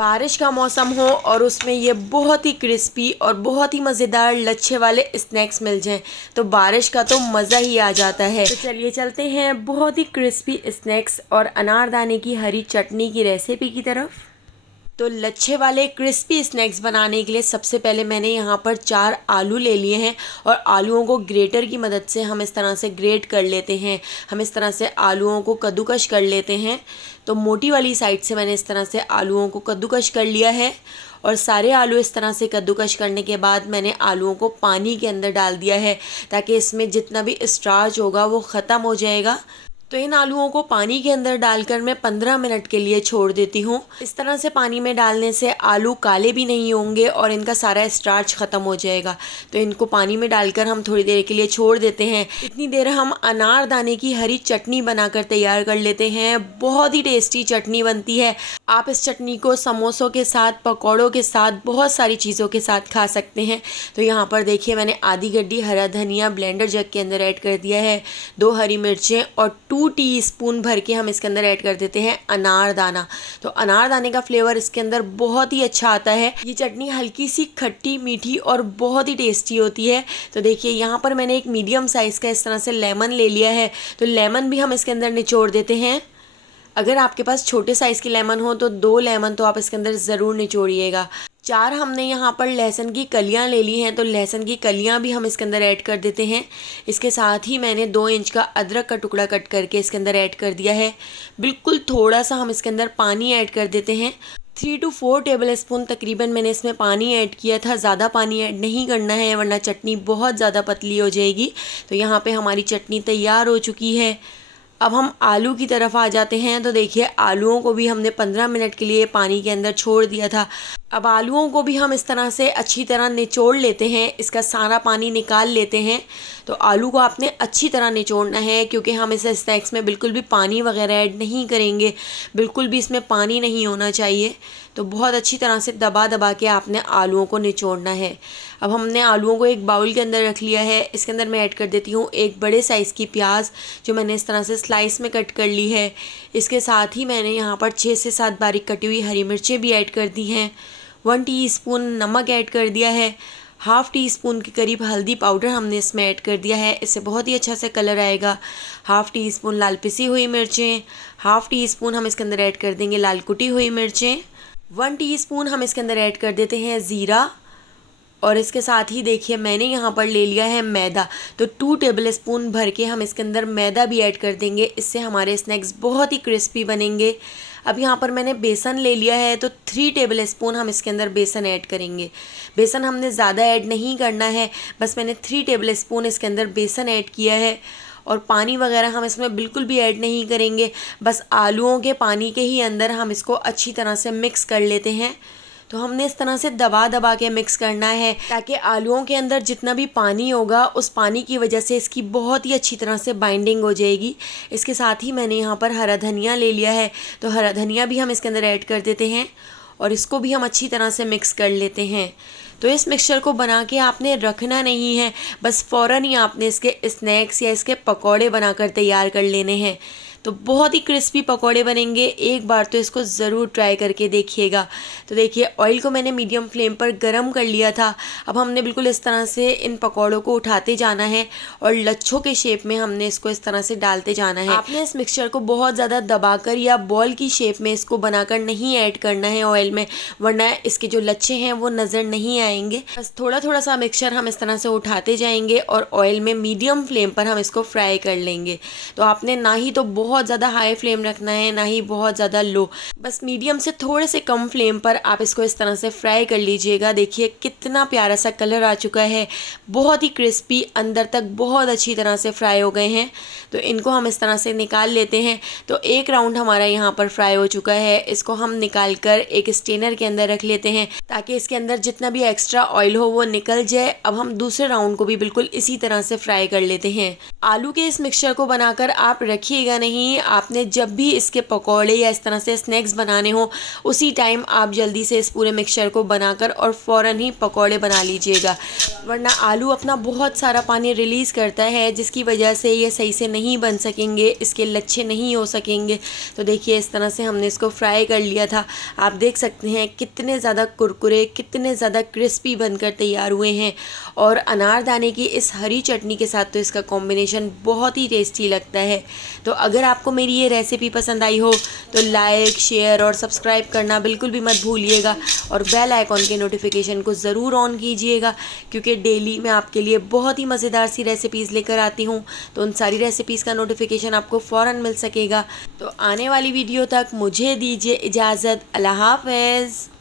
बारिश का मौसम हो और उसमें ये बहुत ही क्रिस्पी और बहुत ही मज़ेदार लच्छे वाले स्नैक्स मिल जाएं तो बारिश का तो मज़ा ही आ जाता है। तो चलिए चलते हैं बहुत ही क्रिस्पी स्नैक्स और अनारदाने की हरी चटनी की रेसिपी की तरफ। तो लच्छे वाले क्रिस्पी स्नैक्स बनाने के लिए सबसे पहले मैंने यहाँ पर 4 आलू ले लिए हैं और आलूओं को ग्रेटर की मदद से हम इस तरह से ग्रेट कर लेते हैं। हम इस तरह से आलूओं को कद्दूकश कर लेते हैं। तो मोटी वाली साइड से मैंने इस तरह से आलूओं को कद्दूकश कर लिया है और सारे आलू इस तरह से कद्दूकश करने के बाद मैंने आलूओं को पानी के अंदर डाल दिया है ताकि इसमें जितना भी स्टार्च होगा वो ख़त्म हो जाएगा। तो इन आलूओं को पानी के अंदर डालकर मैं 15 मिनट के लिए छोड़ देती हूँ। इस तरह से पानी में डालने से आलू काले भी नहीं होंगे और इनका सारा स्टार्च ख़त्म हो जाएगा। तो इनको पानी में डालकर हम थोड़ी देर के लिए छोड़ देते हैं। इतनी देर हम अनारदाने की हरी चटनी बनाकर तैयार कर लेते हैं। बहुत ही टेस्टी चटनी बनती है। आप इस चटनी को समोसों के साथ, पकौड़ों के साथ, बहुत सारी चीज़ों के साथ खा सकते हैं। तो यहाँ पर देखिए मैंने आधी गड्डी हरा धनिया ब्लेंडर जग के अंदर ऐड कर दिया है, 2 हरी मिर्चें और 2 टीस्पून भर के हम इसके अंदर ऐड कर देते हैं अनारदाना। तो अनारदाने का फ्लेवर इसके अंदर बहुत ही अच्छा आता है। ये चटनी हल्की सी खट्टी मीठी और बहुत ही टेस्टी होती है। तो देखिए यहाँ पर मैंने एक मीडियम साइज़ का इस तरह से लेमन ले लिया है। तो लेमन भी हम इसके अंदर निचोड़ देते हैं। अगर आपके पास छोटे साइज़ की लेमन हो तो 2 लेमन तो आप इसके अंदर ज़रूर निचोड़िएगा। 4 हमने यहाँ पर लहसुन की कलियाँ ले ली हैं तो लहसुन की कलियाँ भी हम इसके अंदर ऐड कर देते हैं। इसके साथ ही मैंने 2 इंच का अदरक का टुकड़ा कट करके इसके अंदर ऐड कर दिया है। बिल्कुल थोड़ा सा हम इसके अंदर पानी ऐड कर देते हैं। 3 to 4 टेबल स्पून तकरीबन मैंने इसमें पानी ऐड किया था। ज़्यादा पानी ऐड नहीं करना है वरना चटनी बहुत ज़्यादा पतली हो जाएगी। तो यहाँ पे हमारी चटनी तैयार हो चुकी है। अब हम आलू की तरफ आ जाते हैं। तो देखिए आलूओं को भी हमने 15 मिनट के लिए पानी के अंदर छोड़ दिया था। अब आलूओं को भी हम इस तरह से अच्छी तरह निचोड़ लेते हैं, इसका सारा पानी निकाल लेते हैं। तो आलू को आपने अच्छी तरह निचोड़ना है क्योंकि हम इस स्नैक्स में बिल्कुल भी पानी वगैरह ऐड नहीं करेंगे, बिल्कुल भी इसमें पानी नहीं होना चाहिए। तो बहुत अच्छी तरह से दबा दबा के आपने आलूओं को निचोड़ना है। अब हमने आलूओं को एक बाउल के अंदर रख लिया है। इसके अंदर मैं ऐड कर देती हूँ एक बड़े साइज़ की प्याज जो मैंने इस तरह से स्लाइस में कट कर ली है। इसके साथ ही मैंने यहाँ पर 6 से 7 बारीक कटी हुई हरी मिर्चें भी ऐड कर दी हैं। 1 टीस्पून नमक ऐड कर दिया है। हाफ़ टी स्पून के करीब हल्दी पाउडर हमने इसमें ऐड कर दिया है, इससे बहुत ही अच्छा से कलर आएगा। हाफ़ टी स्पून लाल पिसी हुई मिर्चें, हाफ़ टी स्पून हम इसके अंदर ऐड कर देंगे लाल कुटी हुई मिर्चें। 1 टीस्पून हम इसके अंदर ऐड कर देते हैं ज़ीरा और इसके साथ ही देखिए मैंने यहाँ पर ले लिया है मैदा। तो 2 टेबल स्पून भर के हम इसके अंदर मैदा भी ऐड कर देंगे, इससे हमारे स्नैक्स बहुत ही क्रिस्पी बनेंगे। अब यहाँ पर मैंने बेसन ले लिया है तो 3 टेबल स्पून हम इसके अंदर बेसन ऐड करेंगे। बेसन हमने ज़्यादा ऐड नहीं करना है, बस मैंने 3 टेबल स्पून इसके अंदर बेसन ऐड किया है और पानी वगैरह हम इसमें बिल्कुल भी ऐड नहीं करेंगे। बस आलूओं के पानी के ही अंदर हम इसको अच्छी तरह से मिक्स कर लेते हैं। तो हमने इस तरह से दबा दबा के मिक्स करना है ताकि आलूओं के अंदर जितना भी पानी होगा उस पानी की वजह से इसकी बहुत ही अच्छी तरह से बाइंडिंग हो जाएगी। इसके साथ ही मैंने यहाँ पर हरा धनिया ले लिया है तो हरा धनिया भी हम इसके अंदर ऐड कर देते हैं और इसको भी हम अच्छी तरह से मिक्स कर लेते हैं। तो इस मिक्सचर को बना के आपने रखना नहीं है, बस फ़ौरन ही आपने इसके स्नैक्स या इसके पकौड़े बनाकर तैयार कर लेने हैं। तो बहुत ही क्रिस्पी पकौड़े बनेंगे। एक बार तो इसको ज़रूर ट्राई करके देखिएगा। तो देखिए ऑयल को मैंने मीडियम फ्लेम पर गरम कर लिया था। अब हमने बिल्कुल इस तरह से इन पकौड़ों को उठाते जाना है और लच्छों के शेप में हमने इसको इस तरह से डालते जाना है। आपने इस मिक्सचर को बहुत ज़्यादा दबाकर या बॉल की शेप में इसको बनाकर नहीं ऐड करना है ऑयल में, वरना इसके जो लच्छे हैं वो नज़र नहीं आएंगे। बस थोड़ा थोड़ा सा मिक्सचर हम इस तरह से उठाते जाएंगे और ऑयल में मीडियम फ्लेम पर हम इसको फ्राई कर लेंगे। तो आपने ना ही तो बहुत ज़्यादा हाई फ्लेम रखना है ना ही बहुत ज़्यादा लो, बस मीडियम से थोड़े से कम फ्लेम पर आप इसको इस तरह से फ्राई कर लीजिएगा। देखिए कितना प्यारा सा कलर आ चुका है, बहुत ही क्रिस्पी, अंदर तक बहुत अच्छी तरह से फ्राई हो गए हैं। तो इनको हम इस तरह से निकाल लेते हैं। तो एक राउंड हमारा यहाँ पर फ्राई हो चुका है, इसको हम निकाल कर एक स्टेनर के अंदर रख लेते हैं ताकि इसके अंदर जितना भी एक्स्ट्रा ऑयल हो वो निकल जाए। अब हम दूसरे राउंड को भी बिल्कुल इसी तरह से फ्राई कर लेते हैं। आलू के इस मिक्सचर को बनाकर आप रखिएगा नहीं, नहीं, आपने जब भी इसके पकौड़े या इस तरह से स्नैक्स बनाने हो उसी टाइम आप जल्दी से इस पूरे मिक्सचर को बनाकर और फ़ौरन ही पकौड़े बना लीजिएगा, वरना आलू अपना बहुत सारा पानी रिलीज़ करता है जिसकी वजह से ये सही से नहीं बन सकेंगे, इसके लच्छे नहीं हो सकेंगे। तो देखिए इस तरह से हमने इसको फ्राई कर लिया था। आप देख सकते हैं कितने ज़्यादा कुरकुरे, कितने ज़्यादा क्रिस्पी बनकर तैयार हुए हैं। और अनारदाने की इस हरी चटनी के साथ तो इसका कॉम्बिनेशन बहुत ही टेस्टी लगता है। तो अगर आपको मेरी ये रेसिपी पसंद आई हो तो लाइक, शेयर और सब्सक्राइब करना बिल्कुल भी मत भूलिएगा और बेल आइकॉन के नोटिफिकेशन को ज़रूर ऑन कीजिएगा, क्योंकि डेली मैं आपके लिए बहुत ही मज़ेदार सी रेसिपीज़ लेकर आती हूँ। तो उन सारी रेसिपीज़ का नोटिफिकेशन आपको फ़ौरन मिल सकेगा। तो आने वाली वीडियो तक मुझे दीजिए इजाज़त। अल्लाह हाफ़िज़।